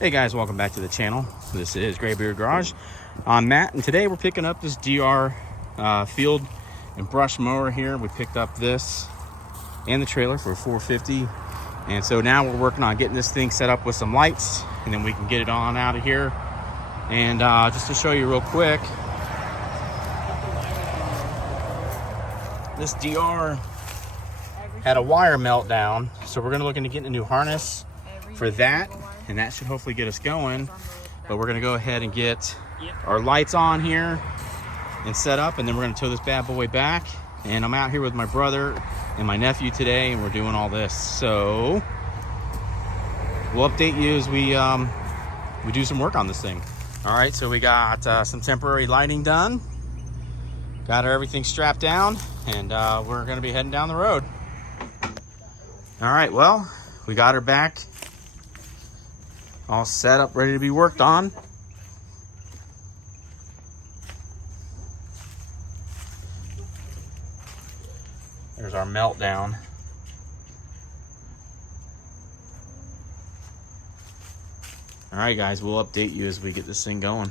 Hey guys, welcome back to the channel. This is Graybeard Garage. I'm Matt, and today we're picking up this DR field and brush mower here. We picked up this and the trailer for $450, and so now we're working on getting this thing set up with some lights, and then we can get it on out of here. And just to show you real quick, this DR had a wire meltdown, so we're going to look into getting a new harness for that, and that should hopefully get us going. But we're going to go ahead and get our lights on here and set up, and then we're going to tow this bad boy back. And I'm out here with my brother and my nephew today, and we're doing all this, so we'll update you as we do some work on this thing. All right, so we got some temporary lighting done, got everything strapped down, and we're going to be heading down the road. All right, well, we got her back all set up, ready to be worked on. There's our meltdown. All right, guys, we'll update you as we get this thing going.